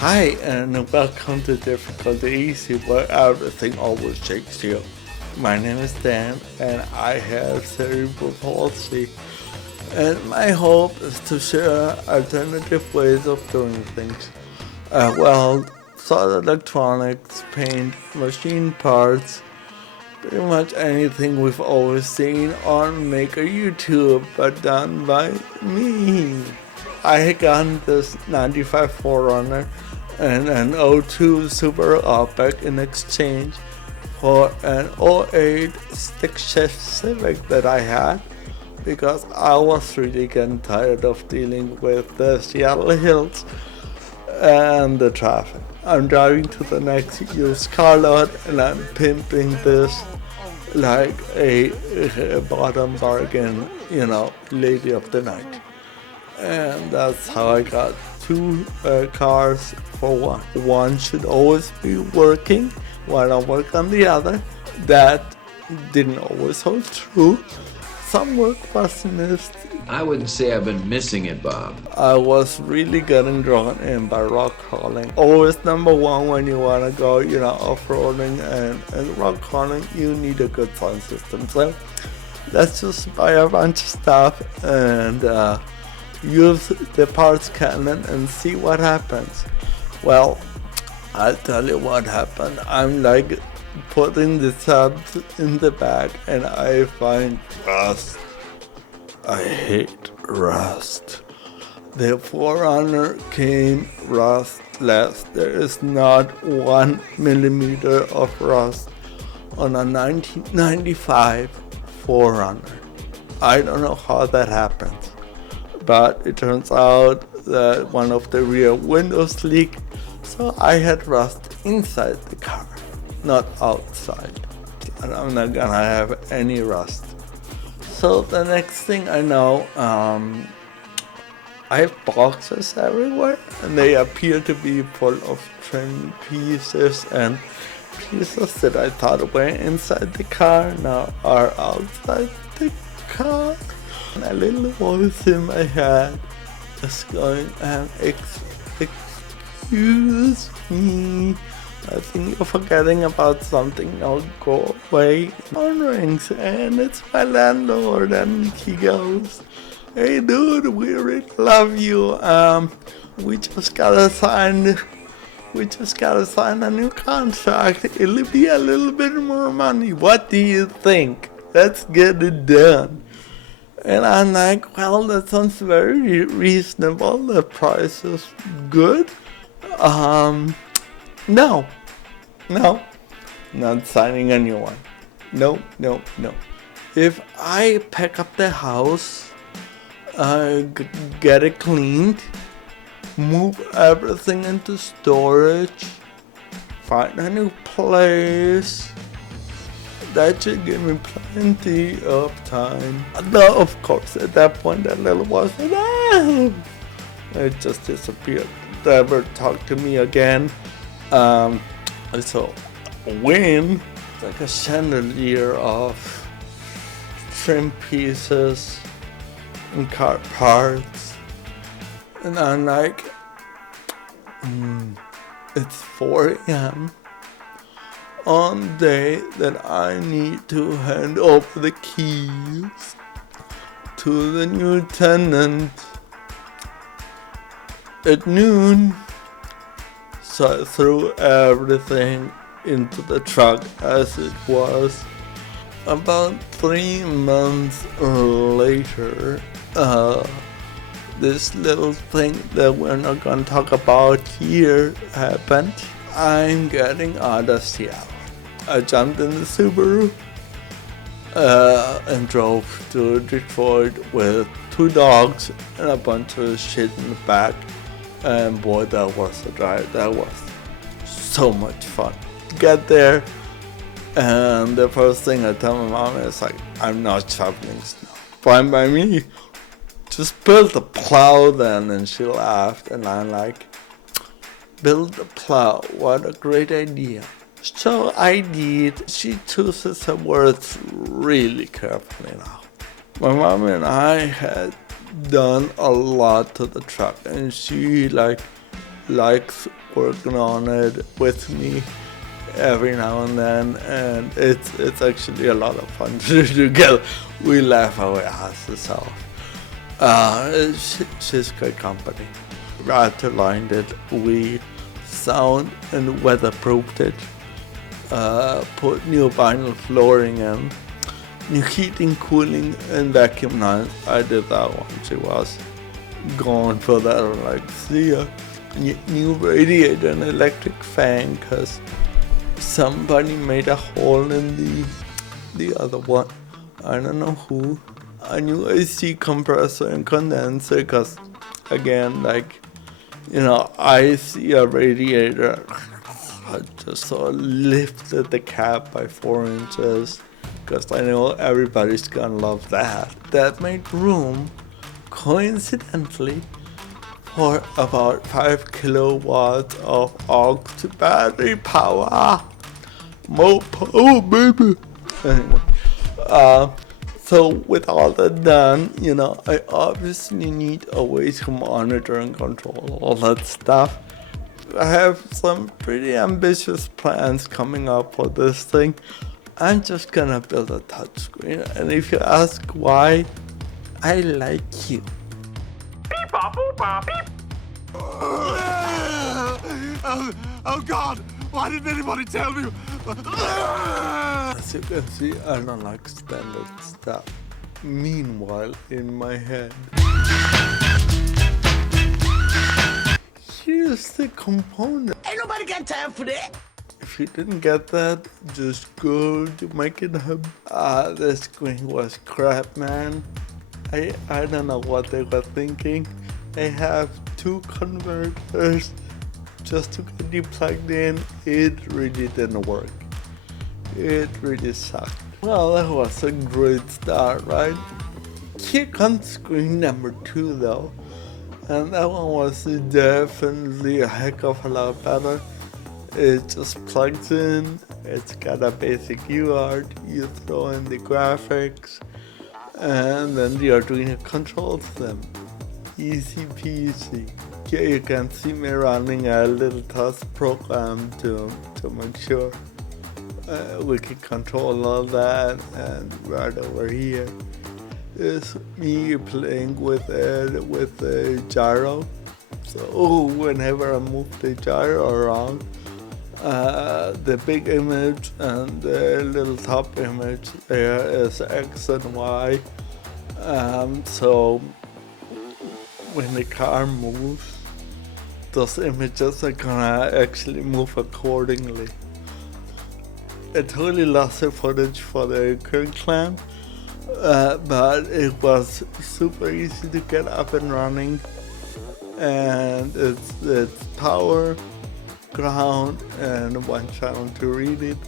Hi, and welcome to Difficulty Easy, where everything always shakes you. My name is Dan, and I have cerebral palsy. And my hope is to share alternative ways of doing things. Weld, solder electronics, paint, machine parts, pretty much anything we've always seen on Maker YouTube, but done by me. I got this 95 4Runner and an '02 Super OPEC in exchange for an '08 stick shift Civic that I had because I was really getting tired of dealing with the Seattle hills and the traffic. I'm driving to the next used car lot and I'm pimping this like a bottom bargain, lady of the night. And that's how I got two cars for one. One should always be working while I work on the other. That didn't always hold true. Some work was missed. I wouldn't say I've been missing it, Bob. I was really getting drawn in by rock crawling. Always number one when you want to go, off-roading and rock crawling, you need a good sound system. So let's just buy a bunch of stuff and use the parts cannon and see what happens. Well, I'll tell you what happened. I'm like putting the subs in the bag and I find rust. I hate rust. The 4Runner came rustless. There is not 1 millimeter of rust on a 1995 4Runner. I don't know how that happens, but it turns out that one of the rear windows leaked, so I had rust inside the car, not outside. And I'm not gonna have any rust. So the next thing I know, I have boxes everywhere, and they appear to be full of trim pieces, and pieces that I thought were inside the car now are outside the car. And a little voice in my head is going, excuse me, I think you're forgetting about something. Now go away. Phone rings and it's my landlord, and he goes, "Hey dude, we really love you. We just gotta sign a new contract. It'll be a little bit more money. What do you think? Let's get it done." And I'm like, well, that sounds very reasonable. The price is good. No, not signing a new one. No. If I pack up the house, get it cleaned, move everything into storage, find a new place, that should give me plenty of time. No, of course, at that point, that little boy said, it just disappeared. Never talked to me again. So, win, like a chandelier of trim pieces and car parts. And I'm like, it's 4 a.m. on the day that I need to hand over the keys to the new tenant at noon. So I threw everything into the truck as it was. About 3 months later, this little thing that we're not gonna talk about here happened. I'm getting out of Seattle. I jumped in the Subaru and drove to Detroit with 2 dogs and a bunch of shit in the back. And boy, that was a drive. That was so much fun. Get there, and the first thing I tell my mom is like, I'm not shoveling snow. Fine by me. Just build a plow then. And she laughed, and I'm like, build a plow, what a great idea. So I did. She chooses her words really carefully now. My mom and I had done a lot to the truck, and she likes working on it with me every now and then, and it's actually a lot of fun to do together. We laugh our asses off. She's great company. Right aligned it, we sound and weatherproofed it, put new vinyl flooring in, new heating, cooling, and vacuum lines. I did that one. She was going for that. I'm like, see ya. New radiator and electric fan, because somebody made a hole in the other one. I don't know who. A new AC compressor and condenser, because again, like, you know, I see a radiator. I just sort of lifted the cap by 4 inches, because I know everybody's gonna love that. That made room, coincidentally, for about 5 kilowatts of aux to battery power. More power, baby. Anyway, so with all that done, you know, I obviously need a way to monitor and control all that stuff. I have some pretty ambitious plans coming up for this thing. I'm just gonna build a touchscreen, and if you ask why, I like you. Oh God! Why didn't anybody tell me? As you can see, I don't like standard stuff. Meanwhile, in my head, here's the component. Ain't nobody got time for that. If you didn't get that, just go to my GitHub. The screen was crap, man. I don't know what they were thinking. I have 2 converters just to get you plugged in. It really didn't work. It really sucked. Well, that was a great start, right? Here comes screen number 2 though. And that one was definitely a heck of a lot better. It just plugs in, it's got a basic UART, you throw in the graphics, and then the Arduino controls them. Easy peasy. Here you can see me running a little test program to make sure we can control all that. And right over here is me playing with it with the gyro. So whenever I move the gyro around, the big image and the little top image there is X and Y. So when the car moves, those images are gonna actually move accordingly. I totally lost the footage for the current clamp, but it was super easy to get up and running, and it's power, ground, and one channel to read it,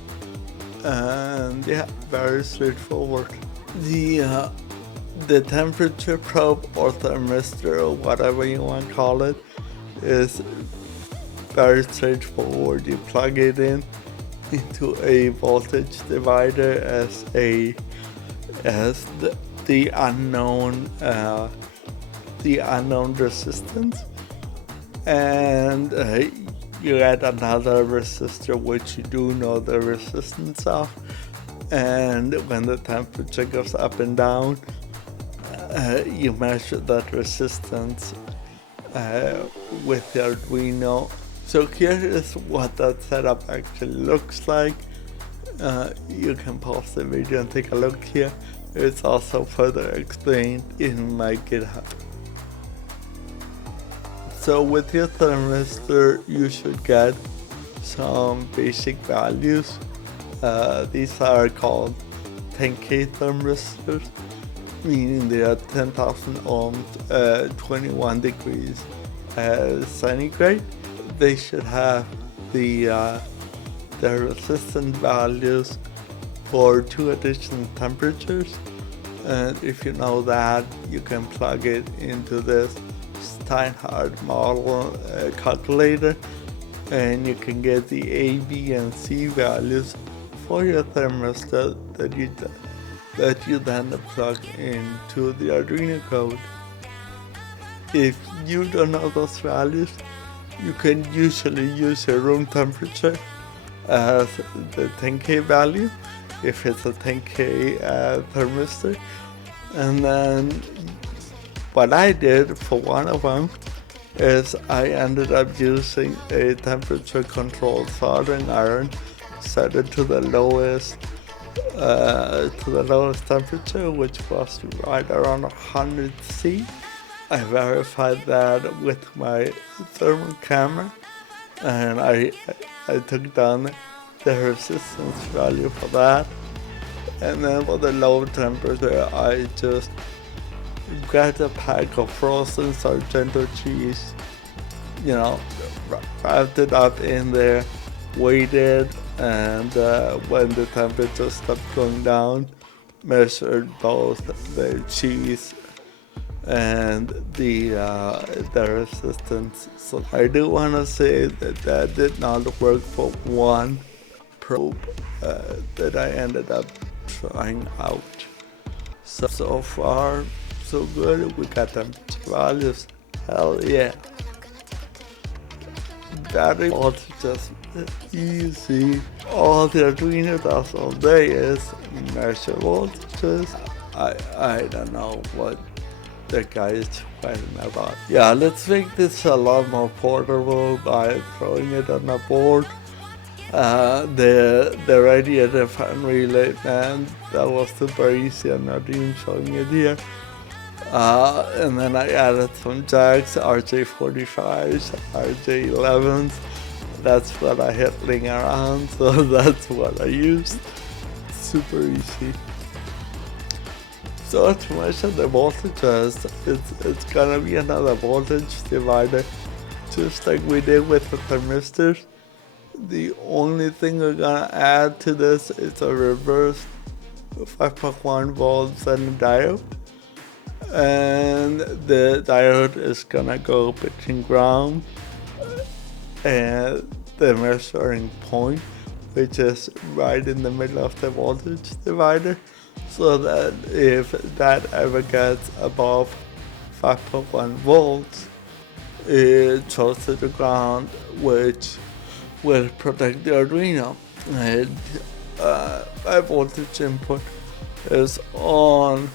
and yeah, very straightforward. The temperature probe or thermistor or whatever you want to call it is very straightforward. You plug it in into a voltage divider as the unknown resistance, and you add another resistor which you do know the resistance of, and when the temperature goes up and down, you measure that resistance with the Arduino. So here is what that setup actually looks like. You can pause the video and take a look here. It's also further explained in my GitHub. So with your thermistor, you should get some basic values. These are called 10K thermistors, meaning they are 10,000 ohms, 21 degrees centigrade. They should have the resistance values for 2 additional temperatures, and if you know that, you can plug it into this Steinhardt model calculator, and you can get the A, B, and C values for your thermostat that you then plug into the Arduino code. If you don't know those values, you can usually use your room temperature as the 10K value if it's a 10K thermistor. And then what I did for one of them is I ended up using a temperature controlled soldering iron, set it to the lowest temperature, which was right around 100 C. I verified that with my thermal camera, and I took down the resistance value for that. And then for the low temperature, I just got a pack of frozen Sargento cheese, wrapped it up in there, waited, and when the temperature stopped going down, measured both the cheese and the resistance. So I do want to say that did not work for one probe that I ended up trying out. So far, so good. We got temperature values. Hell yeah. Battery voltages easy. All the Arduino does all day is measure voltages. I don't know what the guy is fighting about. Yeah, let's make this a lot more portable by throwing it on a board. The radiator fan relay, man, that was super easy. I'm not even showing it here. And then I added some jacks, RJ45s, RJ11s. That's what I had laying around, so that's what I used. Super easy. So to measure the voltages, it's gonna be another voltage divider, just like we did with the thermistors. The only thing we're gonna add to this is a reverse 5.1 volts and a diode. And the diode is gonna go between ground and the measuring point, which is right in the middle of the voltage divider, so that if that ever gets above 5.1 volts, it goes to the ground, which will protect the Arduino. And my voltage input is on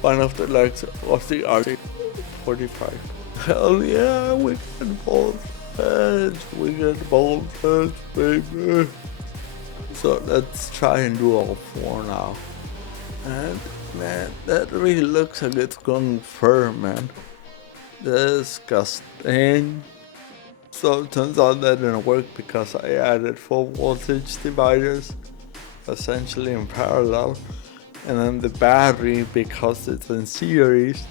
one of the legs of the RJ45. Hell yeah, we get voltage, baby. So let's try and do all four now. And man, that really looks like it's going firm, man. Disgusting. So it turns out that didn't work because I added 4 voltage dividers, essentially in parallel. And then the battery, because it's in series,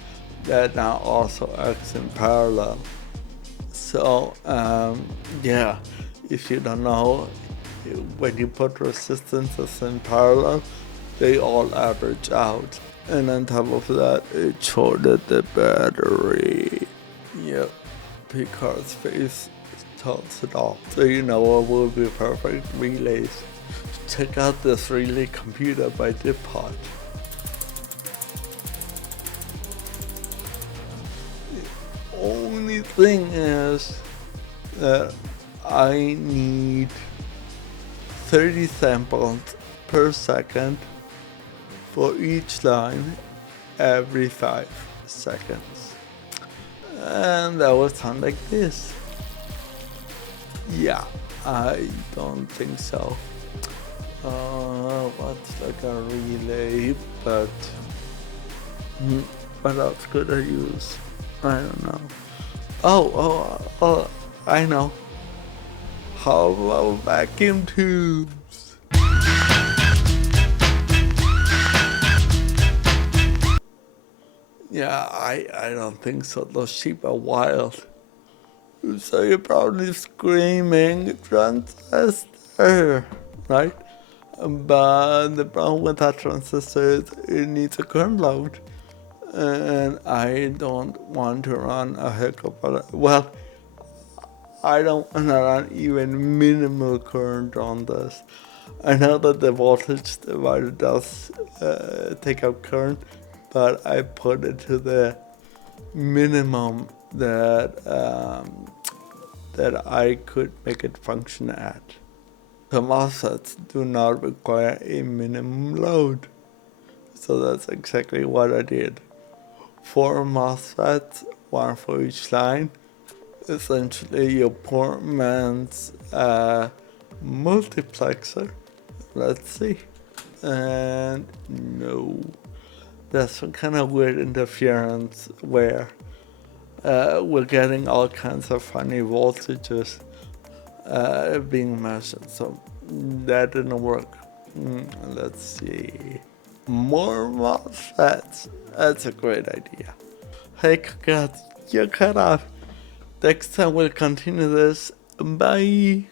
that now also acts in parallel. So yeah, if you don't know, when you put resistances in parallel, they all average out. And on top of that, it shorted the battery. Yep, Picard's face tells it all. So you know what will be perfect? Relays. Check out this relay computer by Dipod. The only thing is that I need 30 samples per second for each line every 5 seconds. And that would sound like this. Yeah, I don't think so. What's like a relay, but what else could I use? I don't know. Oh, I know. How about vacuum tubes? Yeah, I don't think so. Those sheep are wild. So you're probably screaming, transistor, right? But the problem with that transistor is it needs a current load. And I don't want to run a heck of a lot. Well, I don't want to run even minimal current on this. I know that the voltage divider does take up current, but I put it to the minimum that that I could make it function at. The MOSFETs do not require a minimum load. So that's exactly what I did. 4 MOSFETs, 1 for each line. Essentially your poor man's multiplexer. Let's see. And no. There's some kind of weird interference where we're getting all kinds of funny voltages being measured. So that didn't work. Let's see. More MOSFETs. That's a great idea. Hey, congrats, you're cut off. Next time we'll continue this. Bye.